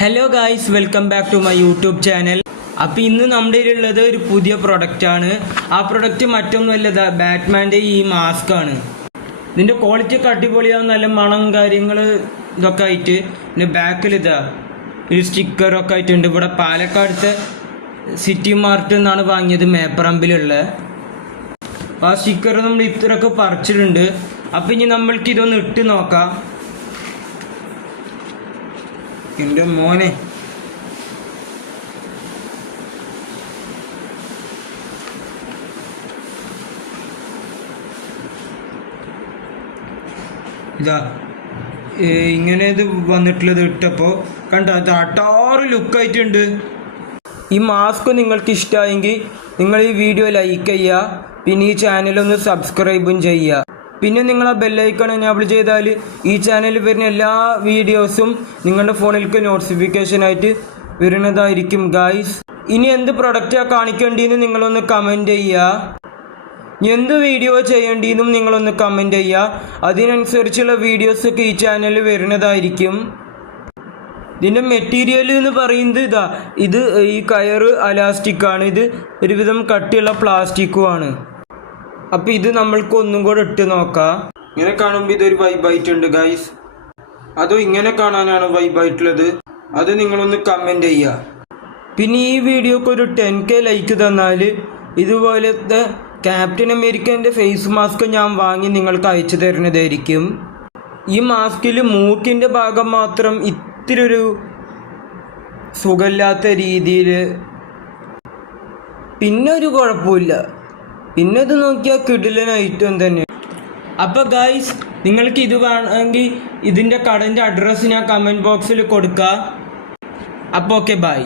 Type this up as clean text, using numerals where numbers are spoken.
Hello guys, welcome back to my YouTube channel. അപ്പോൾ ഇന്ന് നമ്മുടെ ഉള്ളത് ഒരു പുതിയ പ്രൊഡക്റ്റാണ്. ആ പ്രൊഡക്റ്റ് മറ്റൊന്നുമല്ല, ബാറ്റ്മാൻ്റെ ഈ മാസ്ക് ആണ്. ഇതിൻ്റെ ക്വാളിറ്റി ഒക്കെ അടിപൊളിയാവും, നല്ല മണം കാര്യങ്ങൾ ഇതൊക്കെ ആയിട്ട്. പിന്നെ ബാക്കിൽ ഒരു സ്റ്റിക്കറൊക്കെ ആയിട്ടുണ്ട്. ഇവിടെ പാലക്കാടത്തെ സിറ്റി മാർട്ട് എന്നാണ് വാങ്ങിയത്, മേപ്പറമ്പിലുള്ള. അപ്പോൾ ആ സ്റ്റിക്കർ നമ്മൾ ഇത്രയൊക്കെ പറിച്ചിട്ടുണ്ട്. അപ്പോൾ ഇനി നമ്മൾക്ക് ഇതൊന്ന് ഇട്ട് നോക്കാം. എൻ്റെ മോനെ, ഇതാ ഇങ്ങനെ ഇത് വന്നിട്ടുള്ളത് ഇട്ടപ്പോൾ കണ്ട അട്ടാറ് ലുക്കായിട്ടുണ്ട്. ഈ മാസ്ക് നിങ്ങൾക്ക് ഇഷ്ടമായെങ്കിൽ നിങ്ങൾ ഈ വീഡിയോ ലൈക്ക് ചെയ്യുക, പിന്നെ ഈ ചാനലൊന്ന് സബ്സ്ക്രൈബും ചെയ്യുക. പിന്നെ നിങ്ങൾ ആ ബെല്ലൈക്കൺ എനേബിൾ ചെയ്താൽ ഈ ചാനലിൽ വരുന്ന എല്ലാ വീഡിയോസും നിങ്ങളുടെ ഫോണിലേക്ക് നോട്ടിഫിക്കേഷനായിട്ട് വരുന്നതായിരിക്കും ഗായ്സ്. ഇനി എന്ത് പ്രൊഡക്റ്റാണ് കാണിക്കേണ്ടതെന്ന് നിങ്ങളൊന്ന് കമൻറ്റ് ചെയ്യുക. എന്ത് വീഡിയോ ചെയ്യേണ്ടതെന്നും നിങ്ങളൊന്ന് കമൻറ്റ് ചെയ്യുക. അതിനനുസരിച്ചുള്ള വീഡിയോസൊക്കെ ഈ ചാനലിൽ വരുന്നതായിരിക്കും. ഇതിൻ്റെ മെറ്റീരിയൽ എന്ന് പറയുന്നത് ഇത് ഈ കയറ് അലാസ്റ്റിക്കാണ്. ഇത് ഒരുവിധം കട്ടിയുള്ള പ്ലാസ്റ്റിക്കുമാണ്. അപ്പോൾ ഇത് നമ്മൾക്ക് ഒന്നും കൂടെ ഇട്ട് നോക്കാം. ഇങ്ങനെ കാണുമ്പോൾ ഇതൊരു വൈബായിട്ടുണ്ട് ഗൈസ്. അതോ ഇങ്ങനെ കാണാനാണ് വൈബായിട്ടുള്ളത്? അത് നിങ്ങളൊന്ന് കമൻറ്റ് ചെയ്യുക. പിന്നെ ഈ വീഡിയോക്ക് ഒരു 10K ലൈക്ക് തന്നാൽ ഇതുപോലത്തെ ക്യാപ്റ്റൻ അമേരിക്കൻ്റെ ഫേസ് മാസ്ക് ഞാൻ വാങ്ങി നിങ്ങൾക്ക് അയച്ചു തരുന്നതായിരിക്കും. ഈ മാസ്കിൽ മൂക്കിൻ്റെ ഭാഗം മാത്രം ഇത്തിരി ഒരു സുഖമില്ലാത്ത രീതിയിൽ, പിന്നെ ഒരു കുഴപ്പമില്ല. പിന്നെ ഇത് നോക്കിയാൽ കിടിലൻ ഐറ്റം തന്നെ. അപ്പോൾ ഗായ്സ്, നിങ്ങൾക്ക് ഇത് വേണമെങ്കിൽ ഇതിൻ്റെ കടൻ്റെ അഡ്രസ്സ് ഞാൻ കമൻറ്റ് ബോക്സിൽ കൊടുക്കാം. അപ്പോൾ ഓക്കെ, ബൈ.